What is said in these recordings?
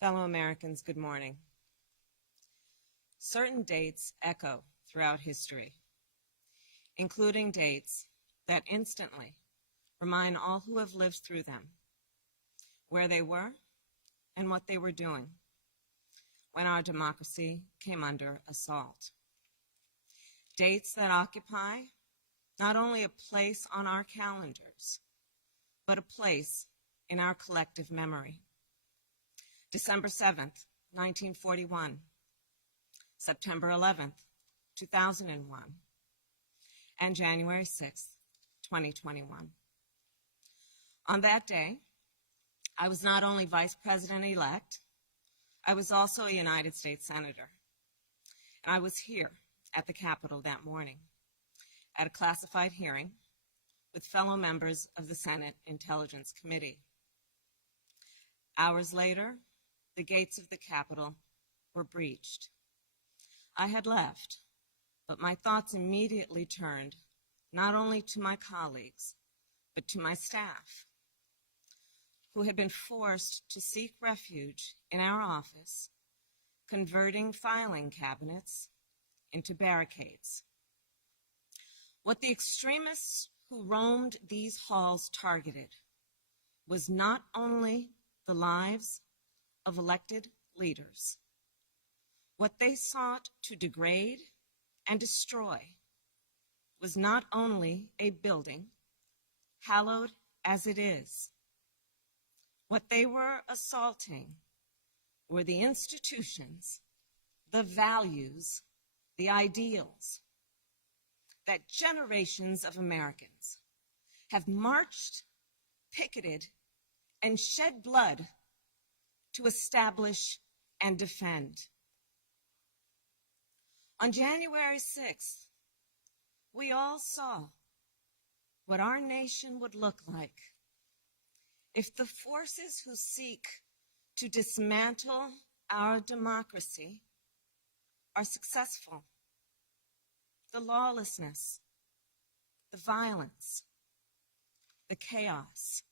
Fellow Americans, good morning. Certain dates echo throughout history, including dates that instantly remind all who have lived through them where they were and what they were doing when our democracy came under assault. Dates that occupy not only a place on our calendars, but a place in our collective memory. December 7th, 1941, September 11th, 2001, and January 6th, 2021. On that day, I was not only Vice President-elect, I was also a United States Senator. And I was here at the Capitol that morning at a classified hearing with fellow members of the Senate Intelligence Committee. Hours later, the gates of the Capitol were breached. I had left, but my thoughts immediately turned not only to my colleagues, but to my staff, who had been forced to seek refuge in our office, converting filing cabinets into barricades. What the extremists who roamed these halls targeted was not only the lives of elected leaders. What they sought to degrade and destroy was not only a building, hallowed as it is. What they were assaulting were the institutions, the values, the ideals that generations of Americans have marched, picketed, and shed blood to establish and defend. On January 6th, we all saw what our nation would look like if the forces who seek to dismantle our democracy are successful. The lawlessness, the violence, the chaos.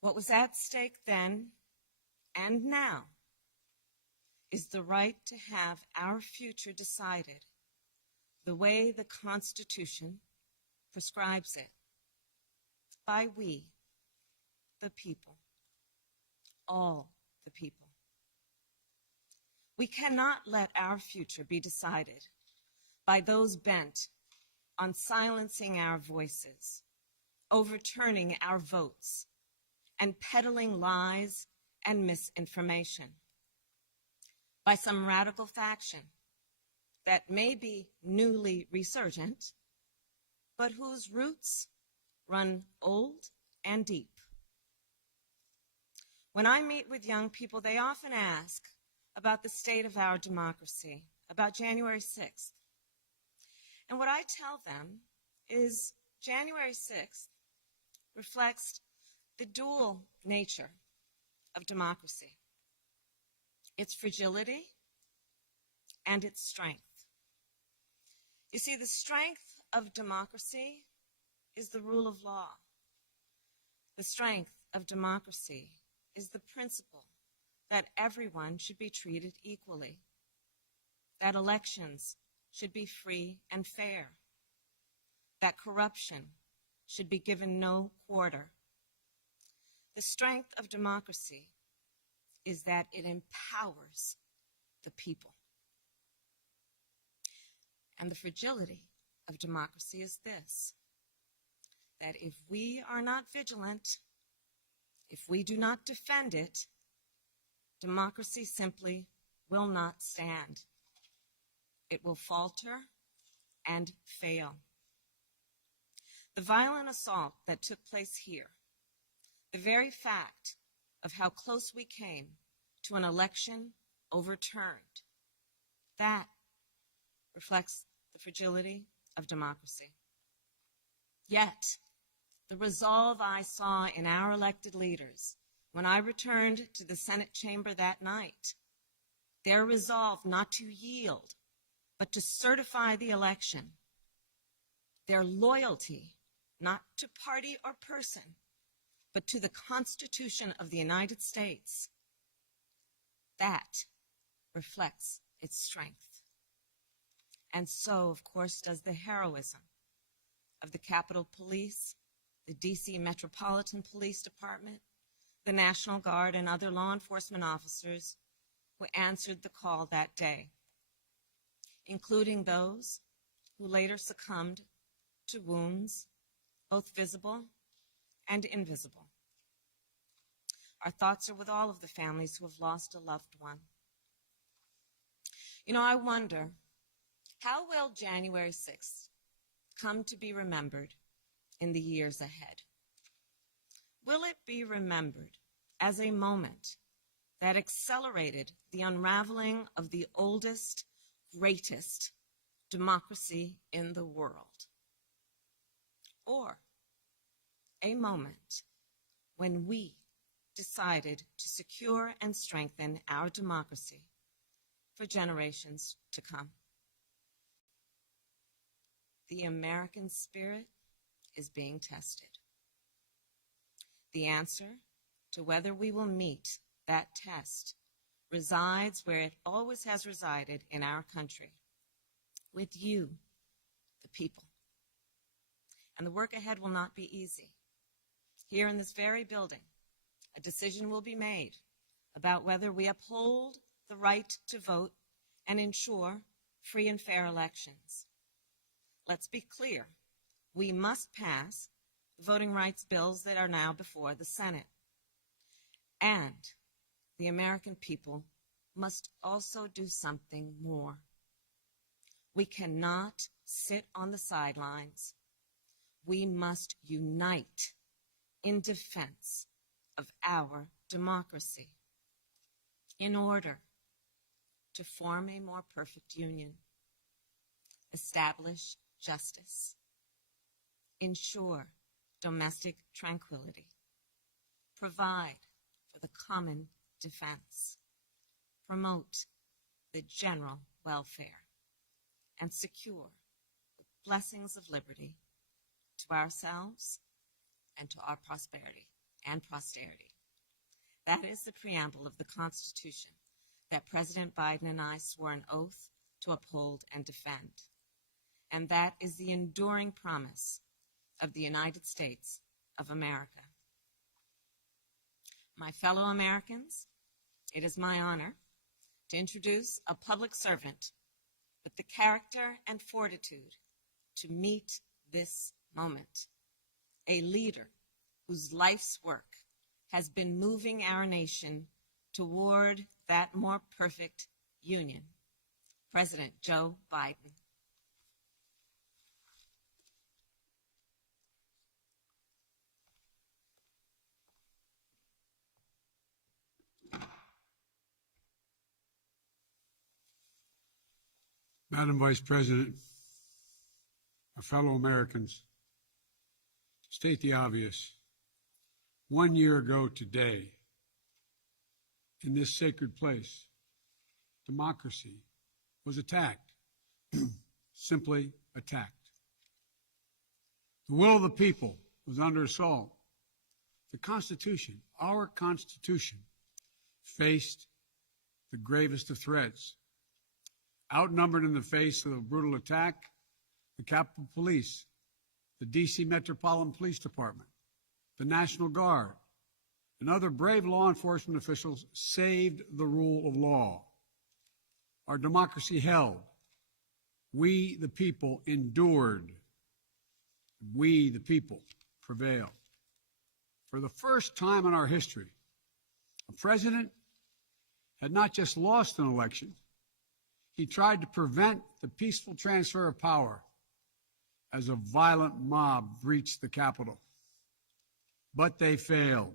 What was at stake then and now is the right to have our future decided the way the Constitution prescribes it, by we, the people, all the people. We cannot let our future be decided by those bent on silencing our voices, overturning our votes, and peddling lies and misinformation by some radical faction that may be newly resurgent, but whose roots run old and deep. When I meet with young people, they often ask about the state of our democracy, about January 6th. And what I tell them is January 6th reflects the dual nature of democracy, its fragility and its strength. You see, the strength of democracy is the rule of law. The strength of democracy is the principle that everyone should be treated equally, that elections should be free and fair, that corruption should be given no quarter. The strength of democracy is that it empowers the people. And the fragility of democracy is this, that if we are not vigilant, if we do not defend it, democracy simply will not stand. It will falter and fail. The violent assault that took place here, the very fact of how close we came to an election overturned, that reflects the fragility of democracy. Yet, the resolve I saw in our elected leaders when I returned to the Senate chamber that night, their resolve not to yield, but to certify the election, their loyalty not to party or person, but to the Constitution of the United States. That reflects its strength. And so, of course, does the heroism of the Capitol Police, the DC Metropolitan Police Department, the National Guard, and other law enforcement officers who answered the call that day, including those who later succumbed to wounds, both visible and invisible. Our thoughts are with all of the families who have lost a loved one. You know, I wonder, how will January 6th come to be remembered in the years ahead? Will it be remembered as a moment that accelerated the unraveling of the oldest, greatest democracy in the world? Or a moment when we decided to secure and strengthen our democracy for generations to come? The American spirit is being tested. The answer to whether we will meet that test resides where it always has resided in our country, with you, the people. And the work ahead will not be easy. Here in this very building, a decision will be made about whether we uphold the right to vote and ensure free and fair elections. Let's be clear, we must pass the voting rights bills that are now before the Senate. And the American people must also do something more. We cannot sit on the sidelines. We must unite in defense of our democracy in order to form a more perfect union, establish justice, ensure domestic tranquility, provide for the common defense, promote the general welfare, and secure the blessings of liberty to ourselves and to our prosperity and posterity. That is the preamble of the Constitution that President Biden and I swore an oath to uphold and defend. And that is the enduring promise of the United States of America. My fellow Americans, it is my honor to introduce a public servant with the character and fortitude to meet this moment, a leader whose life's work has been moving our nation toward that more perfect union, President Joe Biden. Madam Vice President, my fellow Americans, to state the obvious, 1 year ago today, in this sacred place, democracy was attacked, simply attacked. The will of the people was under assault. The Constitution, our Constitution, faced the gravest of threats. Outnumbered in the face of a brutal attack, the Capitol Police, the DC Metropolitan Police Department, the National Guard, and other brave law enforcement officials saved the rule of law. Our democracy held. We, the people, endured. We, the people, prevailed. For the first time in our history, a president had not just lost an election, he tried to prevent the peaceful transfer of power as a violent mob breached the Capitol. But they failed.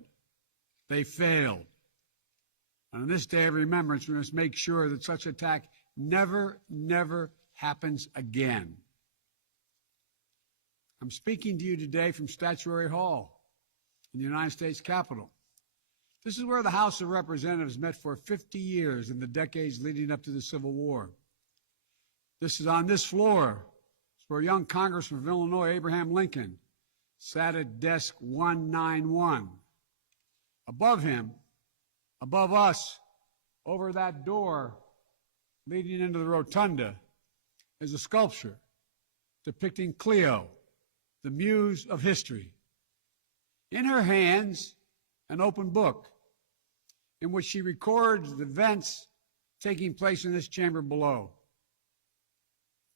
They failed. And on this day of remembrance, we must make sure that such attack never happens again. I'm speaking to you today from Statuary Hall in the United States Capitol. This is where the House of Representatives met for 50 years in the decades leading up to the Civil War. This is on this floor where young Congressman of Illinois, Abraham Lincoln, sat at desk 191 Above him, above us, over that door leading into the rotunda, is a sculpture depicting Cleo, the muse of history. In her hands, an open book in which she records the events taking place in this chamber below.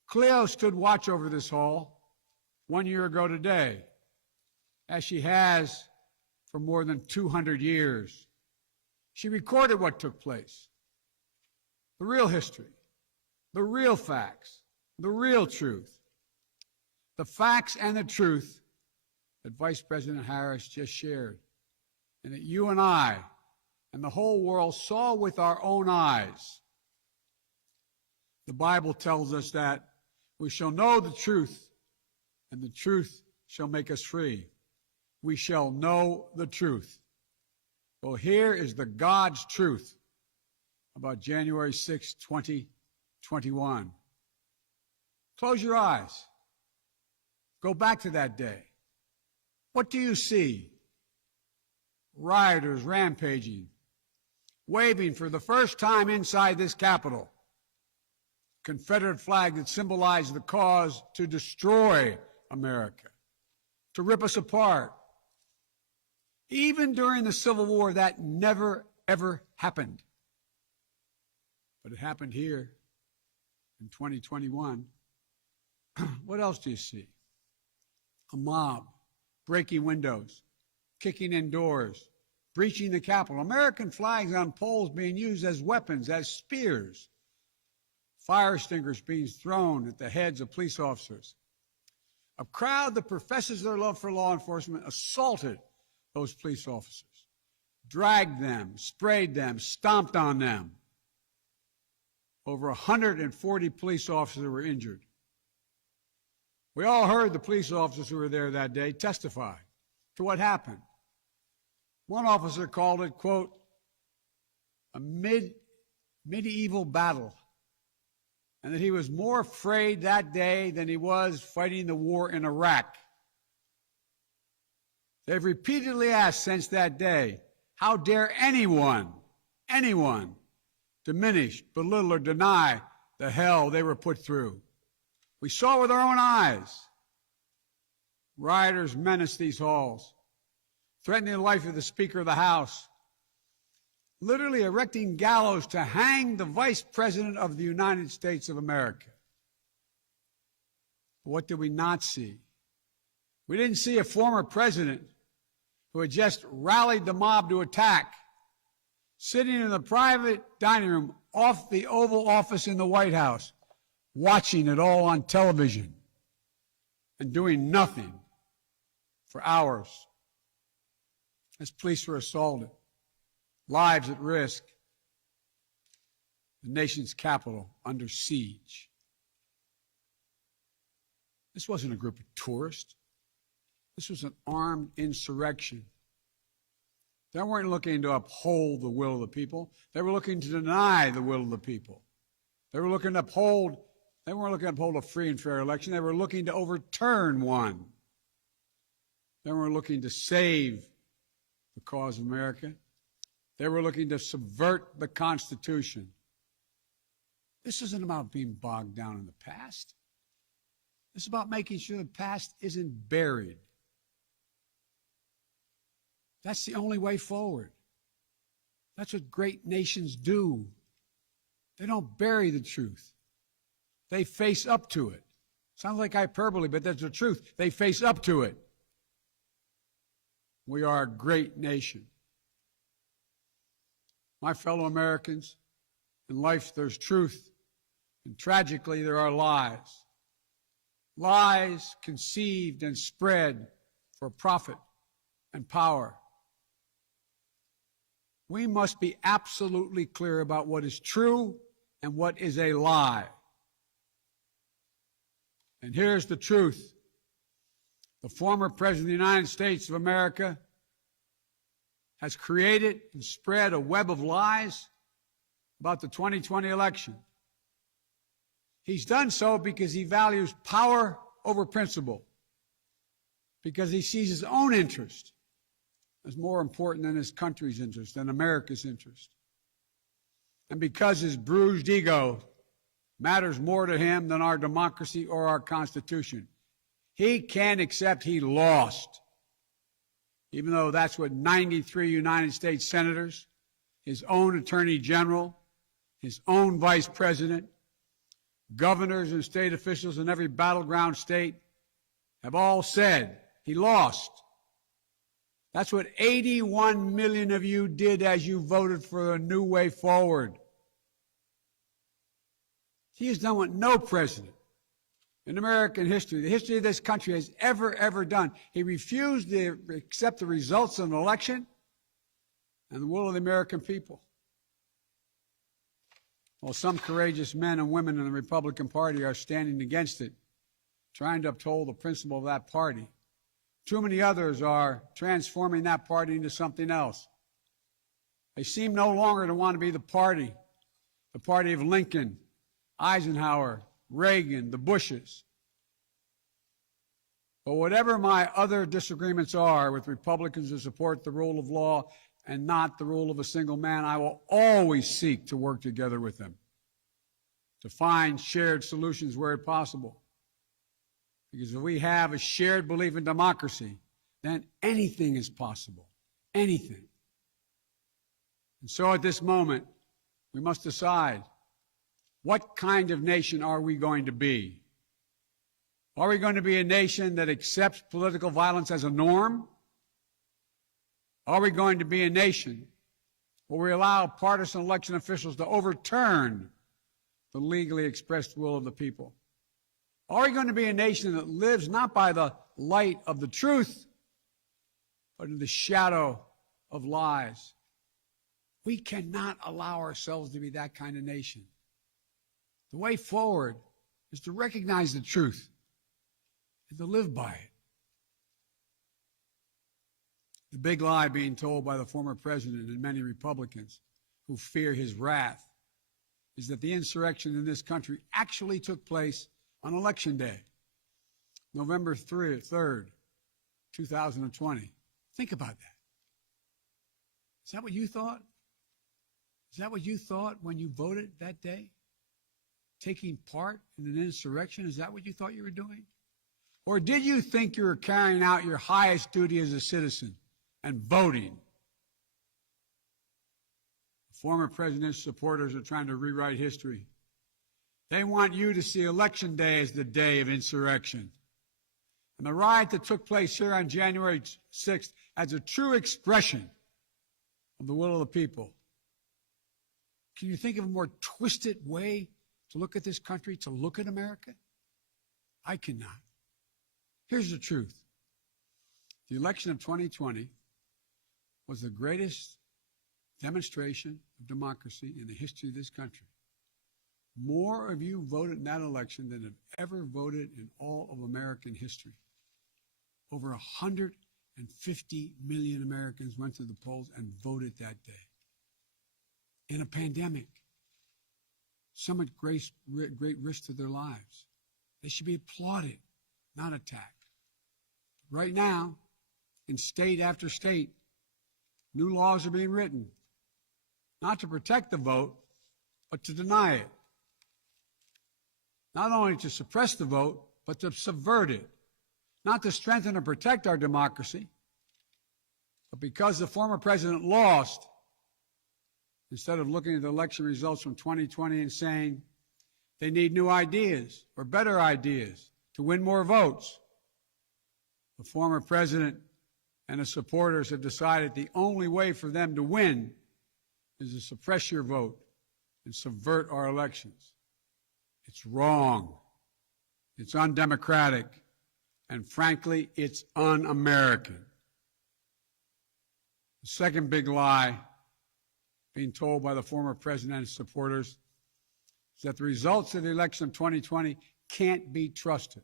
Cleo stood watch over this hall 1 year ago today, as she has for more than 200 years. She recorded what took place, the real history, the real facts, the real truth, the facts and the truth that Vice President Harris just shared, and that you and I and the whole world saw with our own eyes. The Bible tells us that we shall know the truth, and the truth shall make us free. We shall know the truth. Well, here is the God's truth about January 6, 2021. Close your eyes. Go back to that day. What do you see? Rioters rampaging, waving for the first time inside this Capitol Confederate flag that symbolized the cause to destroy America, to rip us apart. Even during the Civil War, that never, ever happened. But it happened here in 2021. What else do you see? A mob breaking windows, kicking in doors, breaching the Capitol. American flags on poles being used as weapons, as spears. Fire extinguishers being thrown at the heads of police officers. A crowd that professes their love for law enforcement assaulted those police officers, dragged them, sprayed them, stomped on them. Over 140 police officers were injured. We all heard the police officers who were there that day testify to what happened. One officer called it, quote, a medieval battle, and that he was more afraid that day than he was fighting the war in Iraq. They've repeatedly asked since that day, how dare anyone, diminish, belittle, or deny the hell they were put through. We saw with our own eyes. Rioters menaced these halls, threatening the life of the Speaker of the House, literally erecting gallows to hang the Vice President of the United States of America. What did we not see? We didn't see a former president who had just rallied the mob to attack, sitting in the private dining room off the Oval Office in the White House, watching it all on television and doing nothing for hours as police were assaulted, lives at risk, the nation's capital under siege. This wasn't a group of tourists. This was an armed insurrection. They weren't looking to uphold the will of the people. They were looking to deny the will of the people. They weren't looking to uphold a free and fair election. They were looking to overturn one. They weren't looking to save the cause of America. They were looking to subvert the Constitution. This isn't about being bogged down in the past. It's about making sure the past isn't buried. That's the only way forward. That's what great nations do. They don't bury the truth. They face up to it. Sounds like hyperbole, but that's the truth. They face up to it. We are a great nation. My fellow Americans, in life there's truth, and tragically there are lies. Lies conceived and spread for profit and power. We must be absolutely clear about what is true and what is a lie. And here's the truth. The former President of the United States of America has created and spread a web of lies about the 2020 election. He's done so because he values power over principle, because he sees his own interest is more important than his country's interest, than America's interest. And because his bruised ego matters more to him than our democracy or our Constitution, he can't accept he lost, even though that's what 93 United States senators, his own attorney general, his own vice president, governors and state officials in every battleground state have all said he lost. That's what 81 million of you did as you voted for a new way forward. He has done what no president in American history, the history of this country, has ever done. He refused to accept the results of an election and the will of the American people. While some courageous men and women in the Republican Party are standing against it, trying to uphold the principle of that party, too many others are transforming that party into something else. They seem no longer to want to be the party of Lincoln, Eisenhower, Reagan, the Bushes. But whatever my other disagreements are with Republicans who support the rule of law and not the rule of a single man, I will always seek to work together with them to find shared solutions where possible. Because if we have a shared belief in democracy, then anything is possible. Anything. And so at this moment, we must decide, what kind of nation are we going to be? Are we going to be a nation that accepts political violence as a norm? Are we going to be a nation where we allow partisan election officials to overturn the legally expressed will of the people? Are we going to be a nation that lives not by the light of the truth, but in the shadow of lies? We cannot allow ourselves to be that kind of nation. The way forward is to recognize the truth and to live by it. The big lie being told by the former president and many Republicans who fear his wrath is that the insurrection in this country actually took place on Election Day, November 3rd, 2020. Think about that. Is that what you thought? Is that what you thought when you voted that day? Taking part in an insurrection? Is that what you thought you were doing? Or did you think you were carrying out your highest duty as a citizen and voting? The former president's supporters are trying to rewrite history. They want you to see Election Day as the day of insurrection. And the riot that took place here on January 6th as a true expression of the will of the people. Can you think of a more twisted way to look at this country, to look at America? I cannot. Here's the truth. The election of 2020 was the greatest demonstration of democracy in the history of this country. More of you voted in that election than have ever voted in all of American history. Over 150 million Americans went to the polls and voted that day. In a pandemic, some at great risk to their lives. They should be applauded, not attacked. Right now, in state after state, new laws are being written, not to protect the vote, but to deny it. Not only to suppress the vote, but to subvert it. Not to strengthen or protect our democracy, but because the former president lost, instead of looking at the election results from 2020 and saying they need new ideas or better ideas to win more votes, the former president and his supporters have decided the only way for them to win is to suppress your vote and subvert our elections. It's wrong. It's undemocratic. And frankly, it's un-American. The second big lie being told by the former president and his supporters is that the results of the election of 2020 can't be trusted.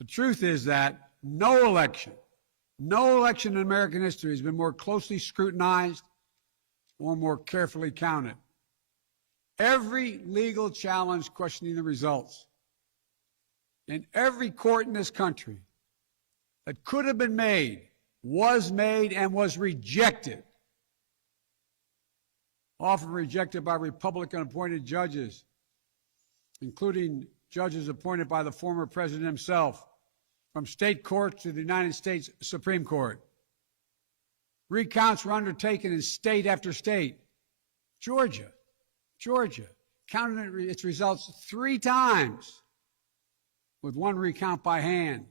The truth is that no election in American history has been more closely scrutinized or more carefully counted. Every legal challenge questioning the results in every court in this country that could have been made was made and was rejected, often rejected by Republican-appointed judges, including judges appointed by the former president himself, from state courts to the United States Supreme Court. Recounts were undertaken in state after state. Georgia counted its results 3 times, with 1 recount by hand.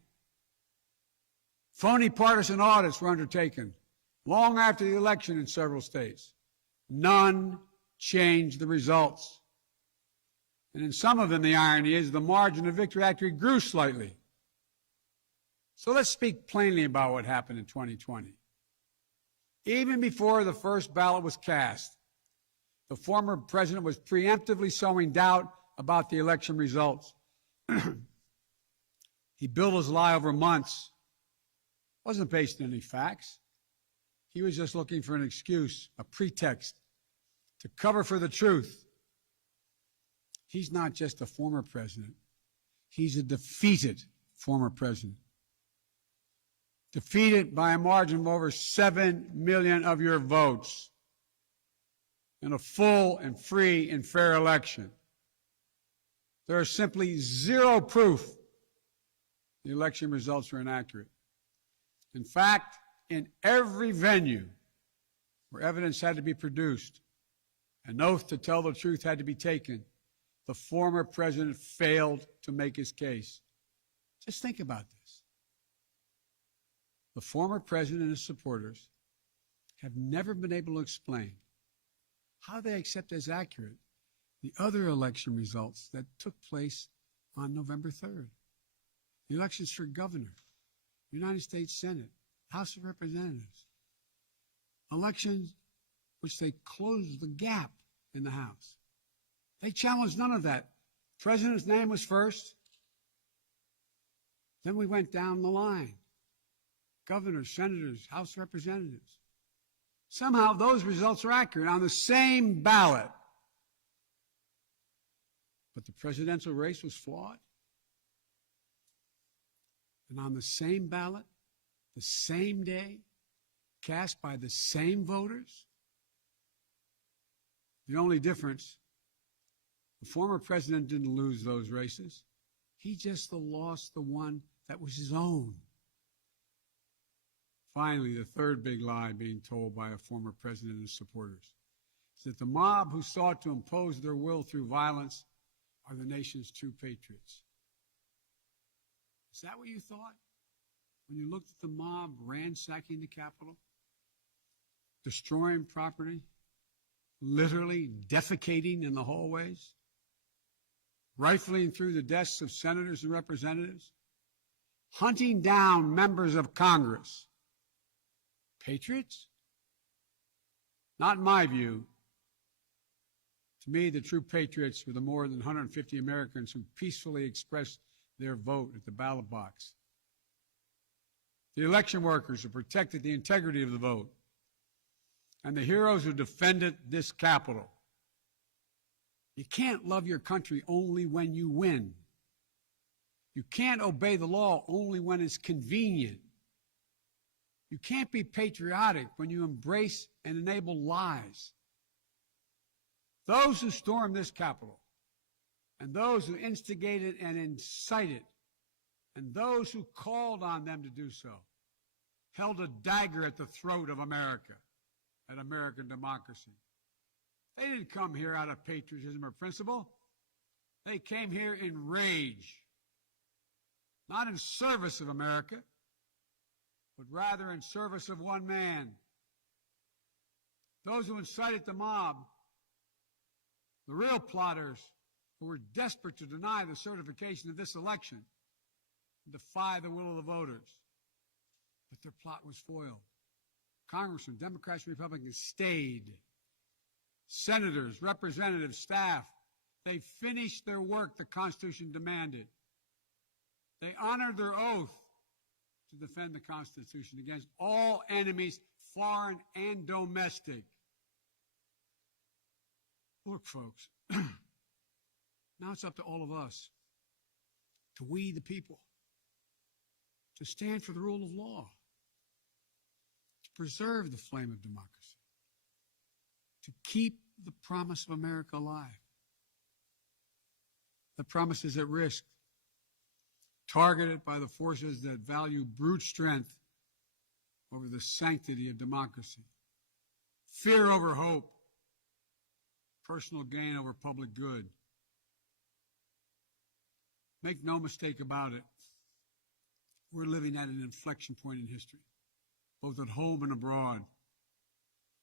Phony partisan audits were undertaken long after the election in several states. None changed the results. And in some of them, the irony is the margin of victory actually grew slightly. So let's speak plainly about what happened in 2020. Even before the first ballot was cast, the former president was preemptively sowing doubt about the election results. He built his lie over months. It wasn't based on any facts. He was just looking for an excuse, a pretext, to cover for the truth. He's not just a former president. He's a defeated former president. Defeated by a margin of over 7 million of your votes in a full and free and fair election. There is simply zero proof the election results were inaccurate. In fact, in every venue where evidence had to be produced, an oath to tell the truth had to be taken, the former president failed to make his case. Just think about this. The former president and his supporters have never been able to explain how they accept as accurate the other election results that took place on November 3rd. The elections for governor, United States Senate, House of Representatives. Elections which they closed the gap in the House. They challenged none of that. The president's name was first. Then we went down the line. Governors, senators, House of Representatives. Somehow those results are accurate on the same ballot. But the presidential race was flawed. And on the same ballot, the same day, cast by the same voters. The only difference, the former president didn't lose those races. He just lost the one that was his own. Finally, the third big lie being told by a former president and his supporters is that the mob who sought to impose their will through violence are the nation's true patriots. Is that what you thought when you looked at the mob ransacking the Capitol, destroying property, literally defecating in the hallways, rifling through the desks of senators and representatives, hunting down members of Congress? Patriots? Not in my view. To me, the true patriots were the more than 150 Americans who peacefully expressed their vote at the ballot box. The election workers who protected the integrity of the vote. And the heroes who defended this Capitol. You can't love your country only when you win. You can't obey the law only when it's convenient. You can't be patriotic when you embrace and enable lies. Those who stormed this Capitol, and those who instigated and incited, and those who called on them to do so, held a dagger at the throat of America, at American democracy. They didn't come here out of patriotism or principle. They came here in rage, not in service of America, but rather in service of one man. Those who incited the mob, the real plotters who were desperate to deny the certification of this election and defy the will of the voters. But their plot was foiled. Congressmen, Democrats, Republicans stayed. Senators, representatives, staff, they finished their work the Constitution demanded. They honored their oath to defend the Constitution against all enemies, foreign and domestic. Look, folks, now it's up to all of us, to we the people, to stand for the rule of law, preserve the flame of democracy, to keep the promise of America alive. The promise is at risk, targeted by the forces that value brute strength over the sanctity of democracy, fear over hope, personal gain over public good. Make no mistake about it, we're living at an inflection point in history, both at home and abroad.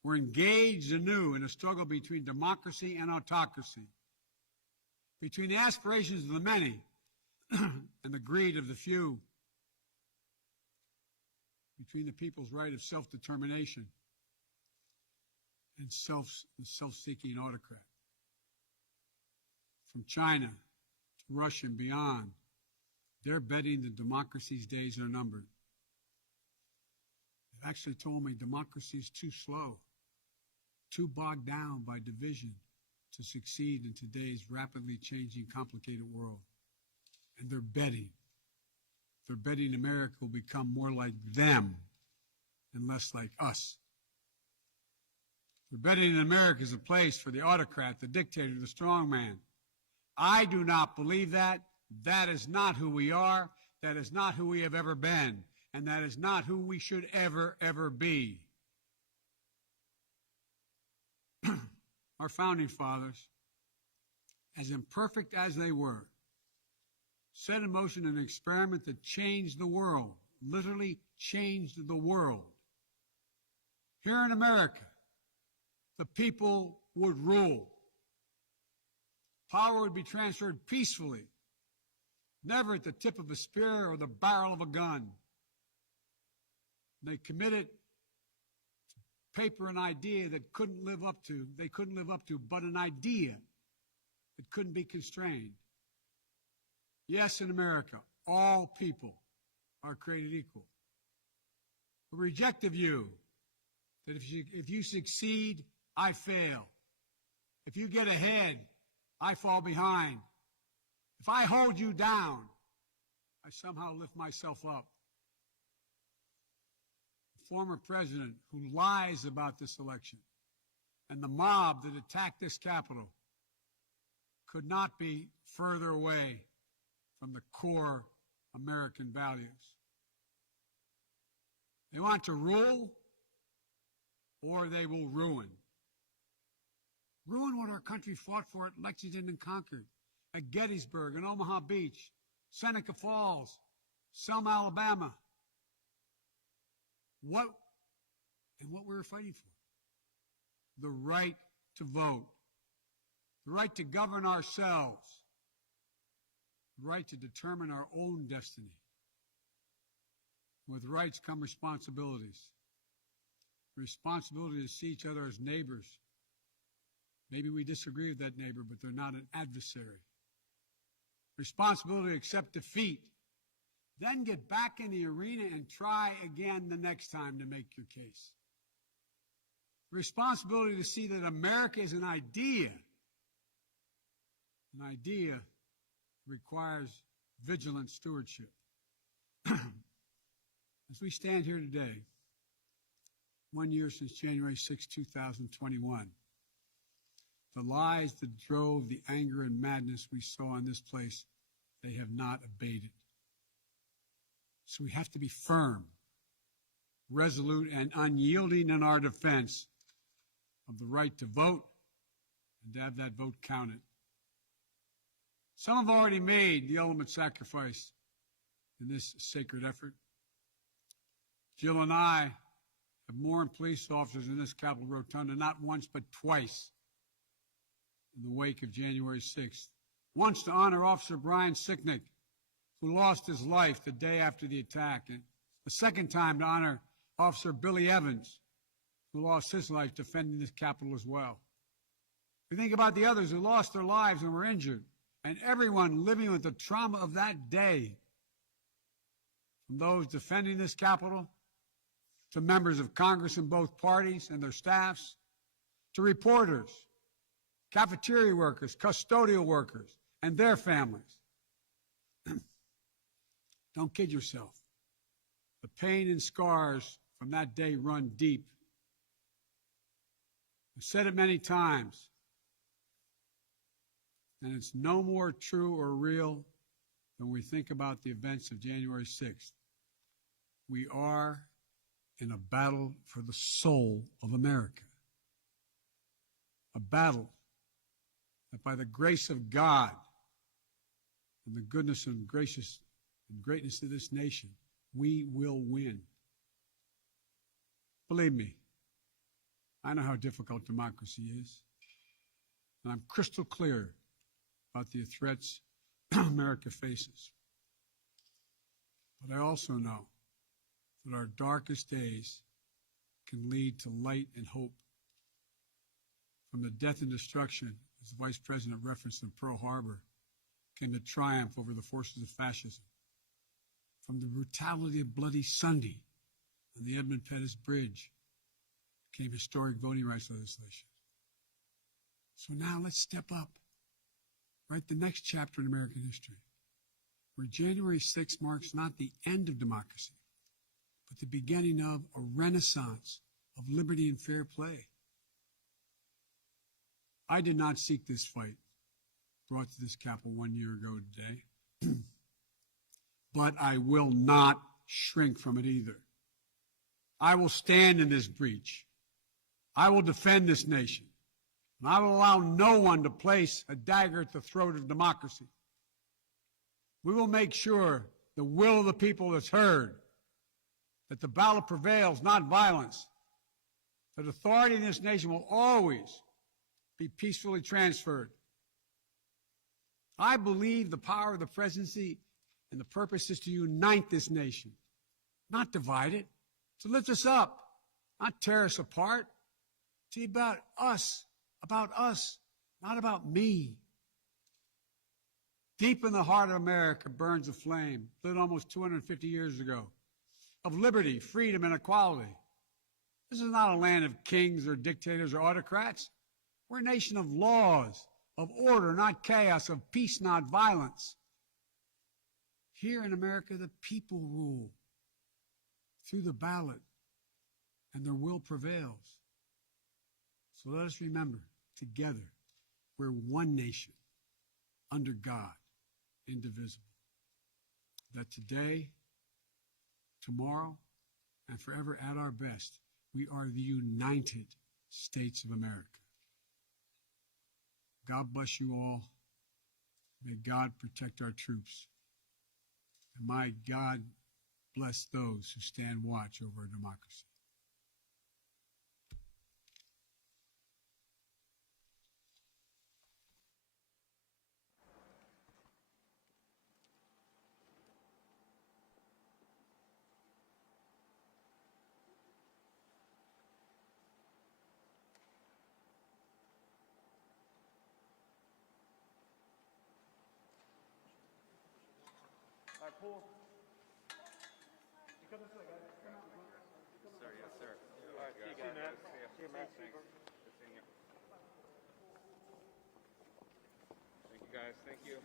We're engaged anew in a struggle between democracy and autocracy, between the aspirations of the many and the greed of the few, between the people's right of self-determination and self-seeking autocrat. From China to Russia and beyond, they're betting that democracy's days are numbered. They've actually told me democracy is too slow, too bogged down by division to succeed in today's rapidly changing, complicated world. And they're betting America will become more like them and less like us. They're betting America is a place for the autocrat, the dictator, the strongman. I do not believe that. That is not who we are. That is not who we have ever been. And that is not who we should ever, ever be. Our founding fathers, as imperfect as they were, set in motion an experiment that changed the world, literally changed the world. Here in America, the people would rule. Power would be transferred peacefully, never at the tip of a spear or the barrel of a gun. They committed to paper an idea that they couldn't live up to, but an idea that couldn't be constrained. Yes, in America, all people are created equal. We reject the view that if you succeed, I fail. If you get ahead, I fall behind. If I hold you down, I somehow lift myself up. The former president who lies about this election and the mob that attacked this Capitol could not be further away from the core American values. They want to rule, or they will ruin. Ruin what our country fought for at Lexington and Concord, at Gettysburg and Omaha Beach, Seneca Falls, Selma, Alabama. What we were fighting for? The right to vote, the right to govern ourselves, the right to determine our own destiny. With rights come responsibilities. Responsibility to see each other as neighbors. Maybe we disagree with that neighbor, but they're not an adversary. Responsibility to accept defeat. Then get back in the arena and try again the next time to make your case. Responsibility to see that America is an idea. An idea requires vigilant stewardship. As we stand here today, 1 year since January 6, 2021, the lies that drove the anger and madness we saw in this place, they have not abated. So we have to be firm, resolute, and unyielding in our defense of the right to vote and to have that vote counted. Some have already made the ultimate sacrifice in this sacred effort. Jill and I have mourned police officers in this Capitol Rotunda not once but twice in the wake of January 6th. Once to honor Officer Brian Sicknick, who lost his life the day after the attack, and the second time to honor Officer Billy Evans, who lost his life defending this Capitol as well. We think about the others who lost their lives and were injured, and everyone living with the trauma of that day, from those defending this Capitol, to members of Congress in both parties and their staffs, to reporters, cafeteria workers, custodial workers, and their families. Don't kid yourself. The pain and scars from that day run deep. I've said it many times, and it's no more true or real than we think about the events of January 6th. We are in a battle for the soul of America. A battle that by the grace of God and the goodness and gracious and greatness of this nation, we will win. Believe me, I know how difficult democracy is, and I'm crystal clear about the threats America faces. But I also know that our darkest days can lead to light and hope. From the death and destruction, as the Vice President referenced in Pearl Harbor, came the triumph over the forces of fascism. From the brutality of Bloody Sunday on the Edmund Pettus Bridge came historic voting rights legislation. So now let's step up, write the next chapter in American history, where January 6th marks not the end of democracy, but the beginning of a renaissance of liberty and fair play. I did not seek this fight brought to this Capitol 1 year ago today, but I will not shrink from it either. I will stand in this breach. I will defend this nation, and I will allow no one to place a dagger at the throat of democracy. We will make sure the will of the people is heard, that the ballot prevails, not violence, that authority in this nation will always be peacefully transferred. I believe the power of the presidency and the purpose is to unite this nation, not divide it, to lift us up, not tear us apart. To be about us, not about me. Deep in the heart of America burns a flame, lit almost 250 years ago, of liberty, freedom, and equality. This is not a land of kings or dictators or autocrats. We're a nation of laws, of order, not chaos, of peace, not violence. Here in America, the people rule through the ballot, and their will prevails. So let us remember, together, we're one nation, under God, indivisible. That today, tomorrow, and forever at our best, we are the United States of America. God bless you all. May God protect our troops. And may God bless those who stand watch over our democracy. All right, Paul. You come this way, guys. Come on. Sir, yes, sir. All right, see you guys. See you, Matt. Good seeing you. Thank you, guys. Thank you.